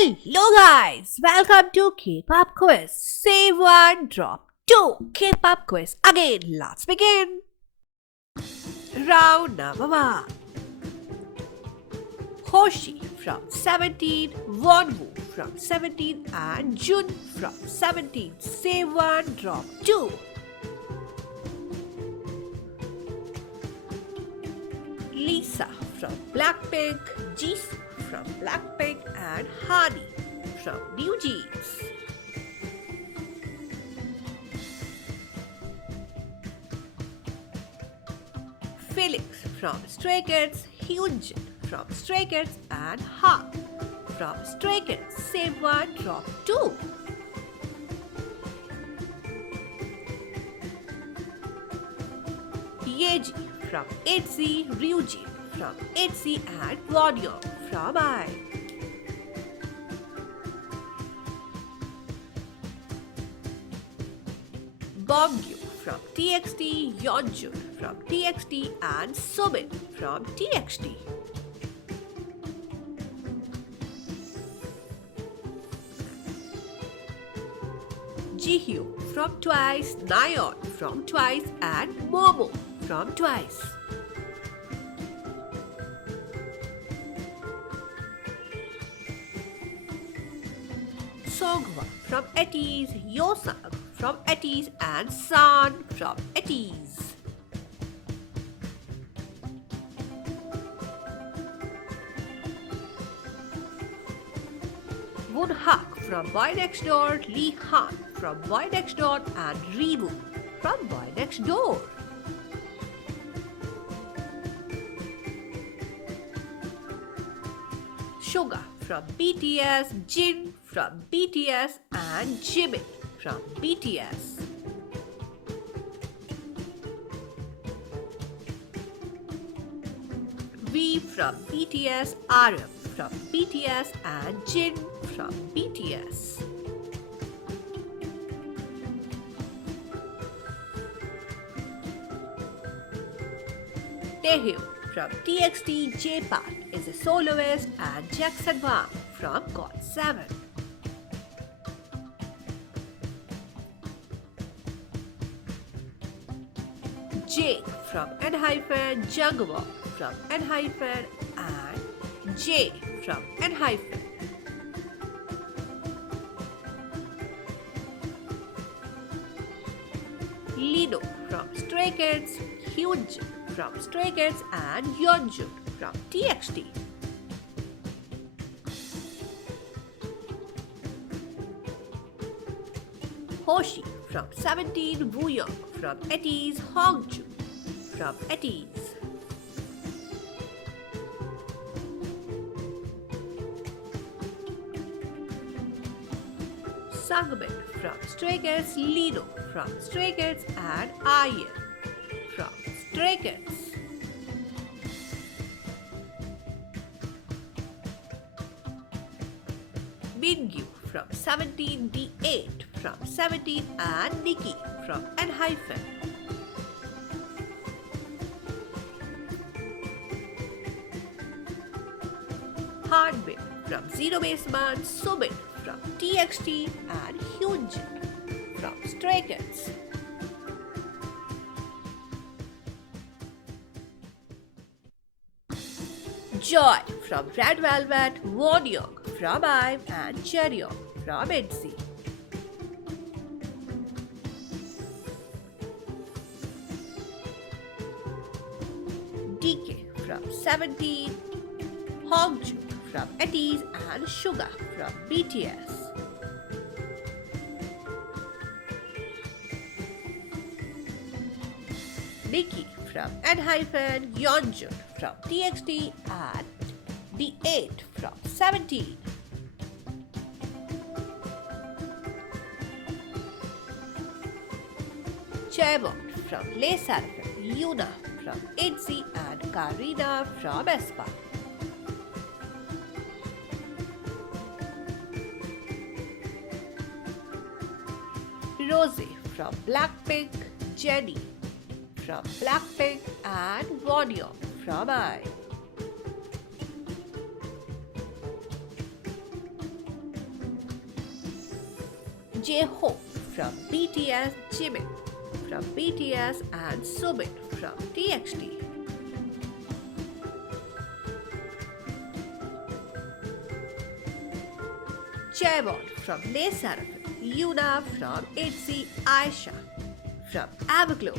Hello guys, welcome to K-pop quiz. Save one, drop two. K-pop quiz again. Let's begin. Round number 1. Hoshi from 17, Wonwoo from 17 and Jun from 17. Save one, drop two. Lisa from Blackpink, Jisoo from Blackpink and Hani from New Jeans. Felix from Stray Kids, Hyunjin from Stray Kids and Ha from Stray Kids. Save one, drop two. Yeji from ITZY, Ryujin from ITZY and Wonyoung from I. Bongyu from TXT, Yeonjun from TXT and Somin from TXT. Jihyo from Twice, Nayeon from Twice and Momo from Twice. Songhwa from ATEEZ, Yosang from ATEEZ and San from ATEEZ. Woonhak from Boy Next Door, Lee Han from Boy Next Door and Reebok from Boy Next Door. Suga from BTS, Jin from BTS and Jimin from BTS. V from BTS, RM from BTS and Jin from BTS. Taehyung from TXT, J-Park is a soloist and Jackson Wang from GOT7. Jake from ENHYPEN, Jungwon from ENHYPEN and J from ENHYPEN. Lino from Stray Kids, Hyunjin from Stray Kids and Yeonjun from TXT. Hoshi from 17, Wooyoung from ATEEZ, Hongju from ATEEZ. Sangmin from Stray Kids, Lino from Stray Kids and Ian from Stray Kids. Mingyu from 17, D8 from 17 and Nikki from ENHYPEN. Hanbin from Zero Base Man, Somin from TXT and Hyunjin from Stray Kids. Joy from Red Velvet, Wonyoung from IVE and Cheryong from ITZY. DK from 17, Hongju from ATEEZ and Suga from BTS. Nikki from ENHYPEN, Yeonjun from TXT and D8 from 17. Chaewon from LE SSERAFIM, Yuna from ITZY and Karina from aespa. Rose from Blackpink, Jennie from Blackpink and Wonyoung from IVE. J-Hope from BTS, Jimin from BTS and Subin from TXT. Jaewon from Le Sserafim, Yuna from ITZY, Aisha from Everglow.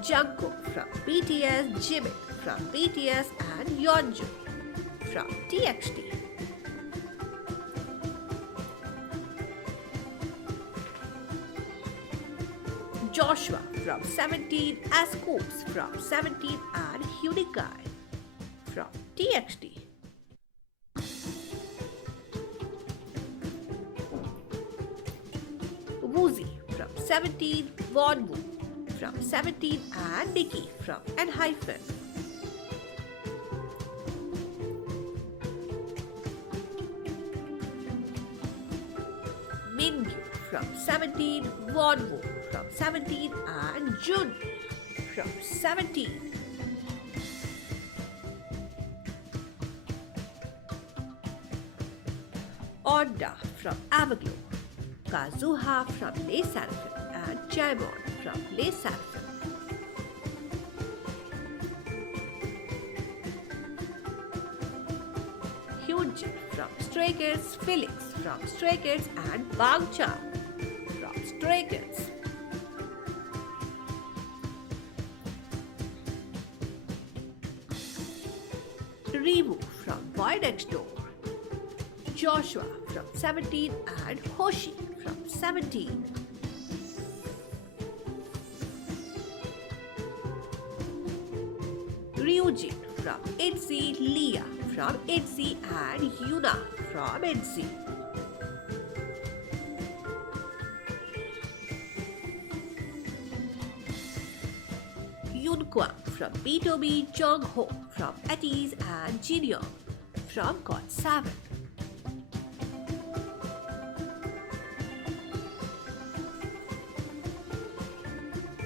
Jungkook from BTS, Jimin from BTS and Yeonjun from TXT. Joshua from 17, Scoops from 17 and Unikai from TXT. Woozi from 17, Wonwoo from 17 and Nikki from ENHYPEN. Mingyu from 17, Wonwoo from 17 and Jun from 17. Onda from Everglow, Kazuha from Le Sserafim and Jaemon from Le Sserafim. Hyunjin from Stray Kids, Felix from Stray Kids and Bang Chan from Stray Kids. Reevu from Boy Next Door, Joshua from 17 and Hoshi from 17. Ryujin from ITZY, Leah from ITZY and Yuna from ITZY. Yunkwang from BTOB, Jongho from ATEEZ and Jinyoung from GOT7.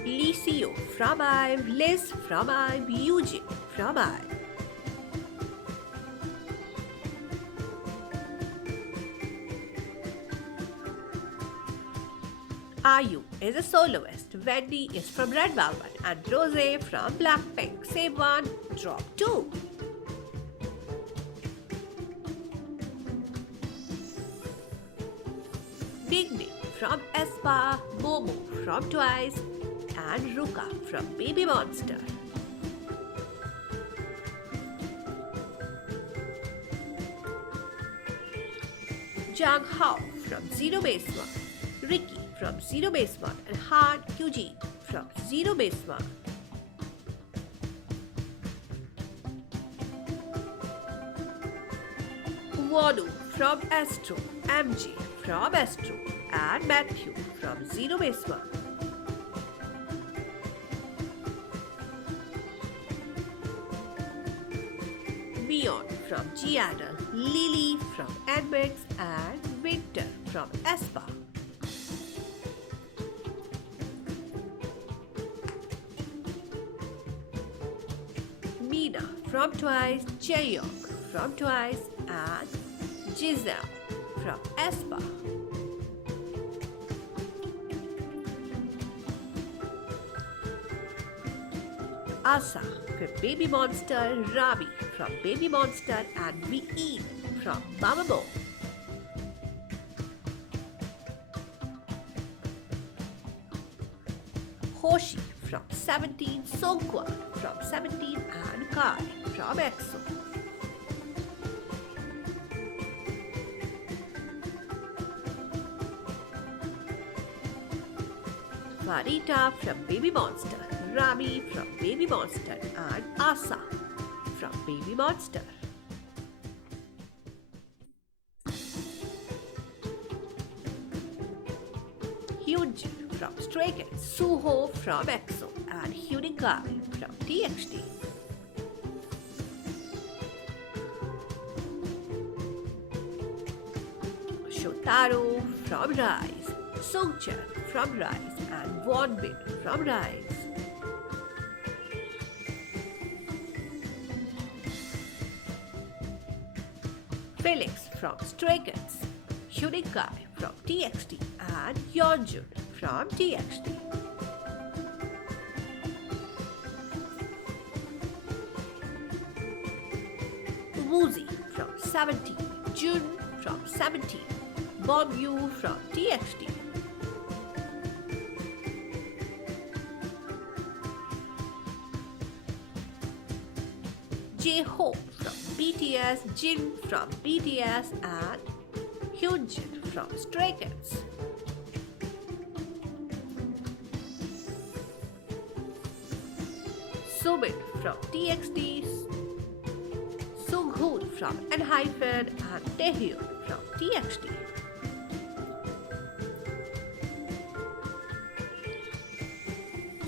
Lee Seo from IVE, Liz from IVE, Yujin from IVE. IU is a soloist, Wendy is from Red Velvet and Rosé from Blackpink. Save one, drop two. Big from aespa, Momo from Twice and Ruka from Baby Monster. Jang Hao from Zero Base One, Ricky from Zero Base One and Han Hyujin from Zero Base One. Wonu from Astro, MJ from Astro and Matthew from Zero Base One. Beyond from G-Idol, Lily from NMIXX and Winter from aespa. Mina from Twice, Jaeyoung from Twice and Giselle from aespa. Asa from Baby Monster, Ravi from Baby Monster and VE from Mamamoo. Hoshi from 17, Songkwan from 17 and Kai from EXO. Farita from Baby Monster, Rami from Baby Monster and Asa from Baby Monster. Hyunjin from Stray Kids, Suho from EXO and Unikai from TXT. Shotaro from Rise, Sungchan from Rise and Wonbin from Rise. Felix from Stray Kids, Unique Guy from TXT, and Yeonjun from TXT. Woozy from 17, Jun from 17, Bob Yu from TXT. J-Hope from BTS, Jin from BTS, and Hyunjin from Stray Kids. Subin from TXT, Sunghoon from ENHYPEN, and Taehyun from TXT.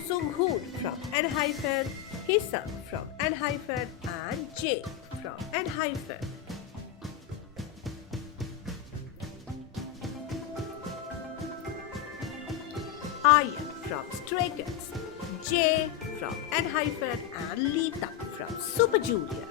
Sunghoon from ENHYPEN, Hisung from ENHYPEN, and Jae from ENHYPEN. Aryan from Stray Kids, Jae from ENHYPEN, and Lita from Super Junior.